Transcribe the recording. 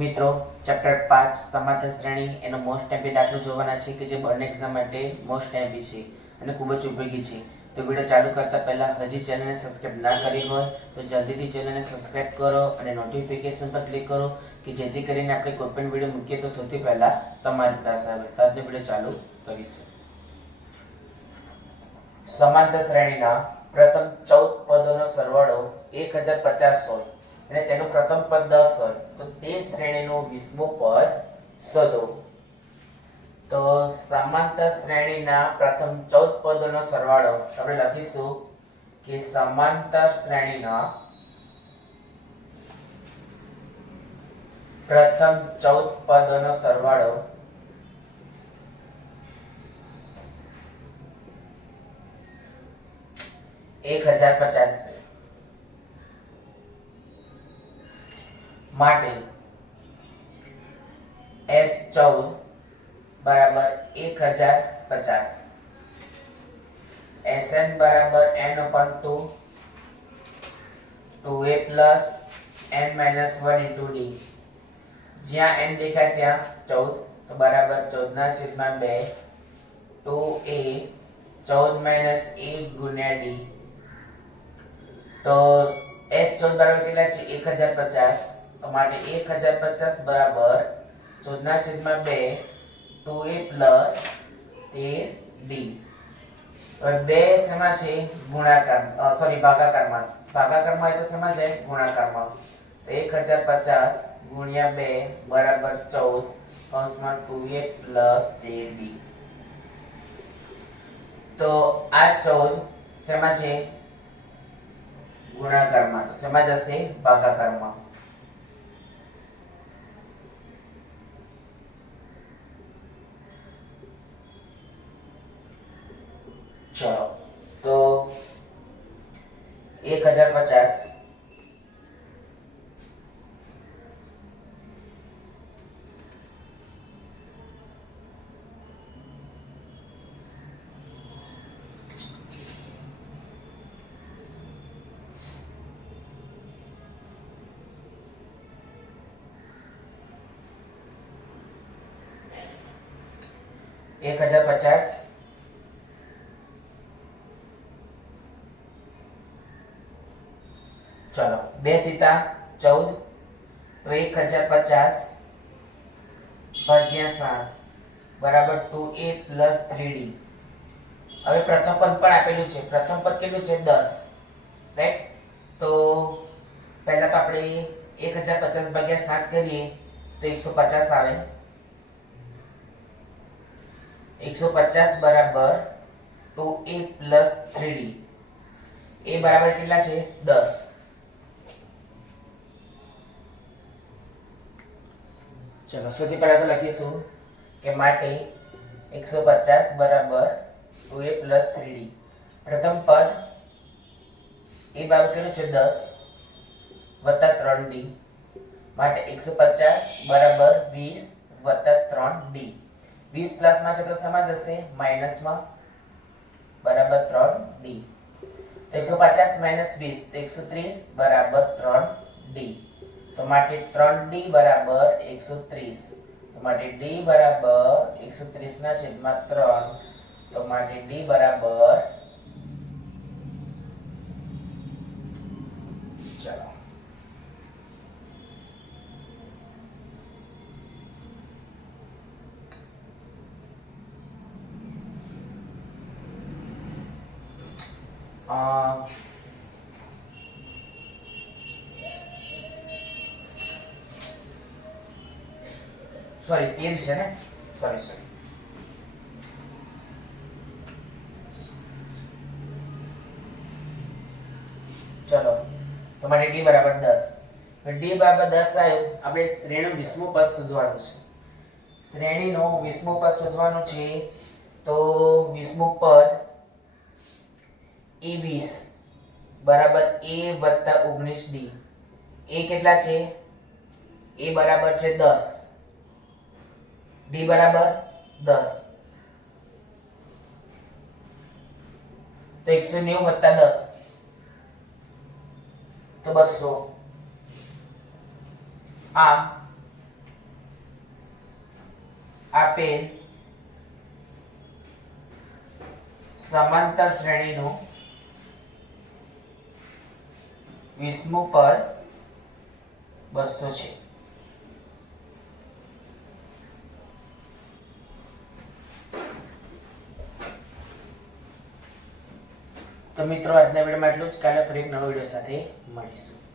મિત્રો ચેપ્ટર 5 સમાંતર શ્રેણી એનો મોસ્ટ એમપી દાખલો જોવાના છે કે જે બોર્ડ એક્ઝામ માટે મોસ્ટ એમપી છે અને ખૂબ જ ઉપયોગી છે. તો વિડિયો ચાલુ કરતા પહેલા હજી ચેનલને સબસ્ક્રાઇબ ના કરી હોય તો જલ્દીથી ચેનલને સબસ્ક્રાઇબ કરો અને નોટિફિકેશન પર ક્લિક કરો કે જેથી કરીને આપણે કોઈ પણ વિડિયો મૂકીએ તો સૌથી પહેલા તમારી પાસે આવે. તો આજનો વિડિયો ચાલુ કરીશું. સમાંતર શ્રેણીના પ્રથમ 14 પદોનો સરવાળો 1050 હોય અને તેનું પ્રથમ પદ 10 હોય તો તે શ્રેણીનું 20મું પદ શોધો. તો સમાંતર શ્રેણીના પ્રથમ 14 પદોનો સરવાળો આપણે લખીશું કે સમાંતર શ્રેણીના પ્રથમ 14 પદોનો સરવાળો 1050 છે. માટે S14 બરાબર 1050, Sn બરાબર n upon 2, 2a plus n minus 1 into d. જ્યાં n દેખાય ત્યાં 14 તો બરાબર 14 ના છેદમાં 2 2a 14 minus 1 ગુણ્યા d. તો S14 બરાબર કેટલા છે 1050 તો માટે 1050 બરાબર 14 ના છેદમાં 2 2a plus 13d. હવે બે શેમાં છે ગુણાકાર ભાગાકારમાં હોય તો શેમાં જાય ગુણાકારમાં. તો 1050 ગુણ્યા 2 બરાબર 14 કૌંસમાં 2a plus 13b. તો આ 14 શેમાં છે ગુણાકારમાં તો શેમાં જશે ભાગાકારમાં. ચલો તો 1050 1050 ચલો 2 સીતા 14 તો 1050 ભાગ્યા 7 બરાબર 2a plus 3d. હવે પ્રથમ પદ પણ આપેલું છે. પ્રથમ પદ કેટલું છે 10, રાઈટ? તો પહેલા તો આપણે 1050 ભાગ્યા 7 કરીએ તો 150 આવે. 150 બરાબર 2a plus 3d. a બરાબર કેટલા છે 10. ચલો સૌથી પહેલા તો લખીશું કે માટે 150 બરાબર 2a plus 3d. પ્રથમ પદ a બરાબર કેટલું છે 10 વત્તા 3d માટે 150 બરાબર 20 વત્તા 3d. 20 પ્લસમાં છે તો શેમાં જશે માઈનસમાં બરાબર 3d. તો 150 માઈનસ 20 તો 130 બરાબર 3d. તો માટે 3d બરાબર 130. તો માટે d બરાબર 130 ના છેદમાં 3. તો માટે d બરાબર ચલો સોરી 13 છે ને સોરી ચલો તો માટે d બરાબર 10. d બરાબર 10 આવ્યું. આપણે શ્રેણીનું 20મું પદ શોધવાનું છે. શ્રેણીનું 20મું પદ શોધવાનું છે. તો 20મું પદ a20 બરાબર a વત્તા 19d. a કેટલા છે a બરાબર છે 10, d બરાબર 10. તો 190 વત્તા 10 તો 200. આમ આપેલ સમાંતર શ્રેણીનું 20મું પદ 200 છે. તો મિત્રો આજના વિડીયોમાં એટલું જ. કાલે ફરી એક નવા વિડીયો સાથે મળીશું.